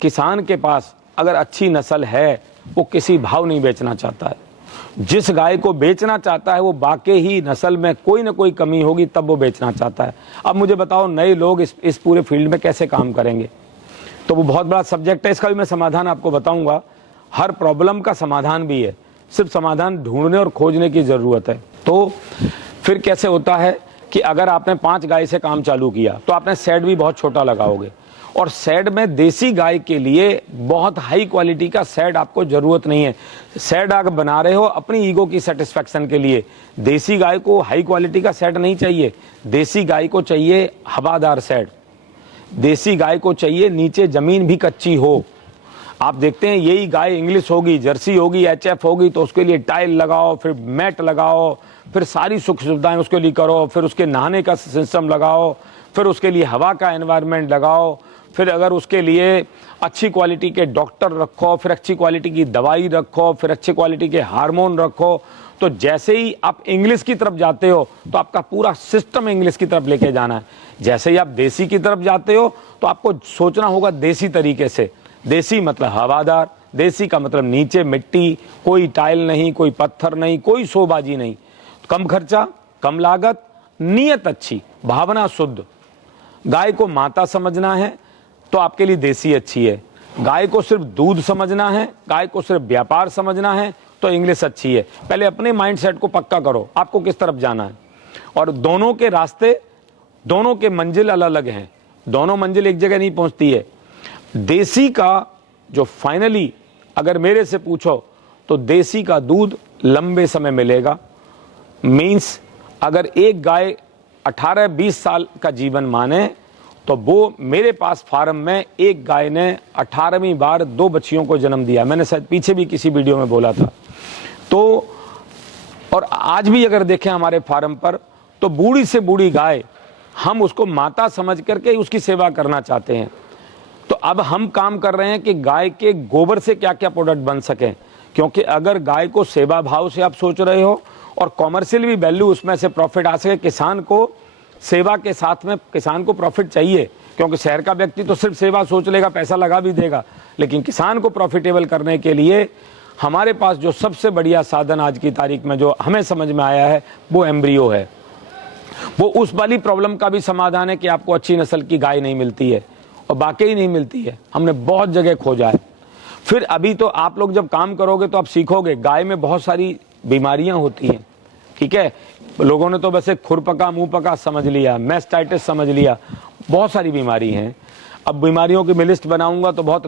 किसान के पास अगर अच्छी नस्ल है वो किसी भाव नहीं बेचना चाहता है। जिस गाय को बेचना चाहता है वो वाकई ही नस्ल में कोई ना कोई कमी होगी तब वो बेचना चाहता है। अब मुझे बताओ नए लोग इस पूरे फील्ड में कैसे काम करेंगे? तो वो बहुत बड़ा सब्जेक्ट है, इसका भी मैं समाधान आपको बताऊंगा। हर प्रॉब्लम का समाधान भी है, सिर्फ समाधान ढूंढने और खोजने की ज़रूरत है। तो फिर कैसे होता है कि अगर आपने 5 गाय से काम चालू किया तो आपने सेट भी बहुत छोटा लगाओगे, और सेड में देसी गाय के लिए बहुत हाई क्वालिटी का सेड आपको जरूरत नहीं है। सेड आप बना रहे हो अपनी ईगो की सेटिस्फेक्शन के लिए। देसी गाय को हाई क्वालिटी का सेड नहीं चाहिए, देसी गाय को चाहिए हवादार सेड। देसी गाय को चाहिए नीचे जमीन भी कच्ची हो। आप देखते हैं यही गाय इंग्लिश होगी, जर्सी होगी, एचएफ होगी तो उसके लिए टाइल लगाओ, फिर मैट लगाओ, फिर सारी सुख सुविधाएं उसके लिए करो, फिर उसके नहाने का सिस्टम लगाओ, फिर उसके लिए हवा का एनवायरनमेंट लगाओ, फिर अगर उसके लिए अच्छी क्वालिटी के डॉक्टर रखो, फिर अच्छी क्वालिटी की दवाई रखो, फिर अच्छी क्वालिटी के हार्मोन रखो। तो जैसे ही आप इंग्लिश की तरफ जाते हो तो आपका पूरा सिस्टम इंग्लिश की तरफ लेके जाना है। जैसे ही आप देसी की तरफ जाते हो तो आपको सोचना होगा देसी तरीके से। देसी मतलब हवादार, देसी का मतलब नीचे मिट्टी, कोई टाइल नहीं, कोई पत्थर नहीं, कोई शोबाजी नहीं, कम खर्चा, कम लागत, नीयत अच्छी, भावना शुद्ध। गाय को माता समझना है तो आपके लिए देसी अच्छी है। गाय को सिर्फ दूध समझना है, गाय को सिर्फ व्यापार समझना है तो इंग्लिश अच्छी है। पहले अपने माइंडसेट को पक्का करो, आपको किस तरफ जाना है। और दोनों के रास्ते, दोनों के मंजिल अलग अलग हैं, दोनों मंजिल एक जगह नहीं पहुंचती है। देसी का जो फाइनली अगर मेरे से पूछो तो देसी का दूध लंबे समय मिलेगा। मीन्स अगर एक गाय 18-20 साल का जीवन माने तो वो मेरे पास फार्म में एक गाय ने 18वीं बार 2 बच्चियों को जन्म दिया। मैंने शायद पीछे भी किसी वीडियो में बोला था। तो और आज भी अगर देखें हमारे फार्म पर तो बूढ़ी से बूढ़ी गाय हम उसको माता समझ करके उसकी सेवा करना चाहते हैं। तो अब हम काम कर रहे हैं कि गाय के गोबर से क्या क्या प्रोडक्ट बन सकें, क्योंकि अगर गाय को सेवा भाव से आप सोच रहे हो और कॉमर्शियल भी वैल्यू उसमें से प्रॉफिट आ सके, किसान को सेवा के साथ में किसान को प्रॉफिट चाहिए। क्योंकि शहर का व्यक्ति तो सिर्फ सेवा सोच लेगा, पैसा लगा भी देगा, लेकिन किसान को प्रॉफिटेबल करने के लिए हमारे पास जो सबसे बढ़िया साधन आज की तारीख में जो हमें समझ में आया है वो एम्ब्रियो है। वो उस वाली प्रॉब्लम का भी समाधान है कि आपको अच्छी नस्ल की गाय नहीं मिलती है, और वाकई नहीं मिलती है। हमने बहुत जगह खोजा है। फिर अभी तो आप लोग जब काम करोगे तो आप सीखोगे गाय में बहुत सारी बीमारियां होती हैं, ठीक है। लोगों ने तो वैसे खुरपका मुंह पका समझ लिया, मैस्टाइटिस समझ लिया, बहुत सारी बीमारी हैं। अब बीमारियों की मैं लिस्ट बनाऊंगा तो बहुत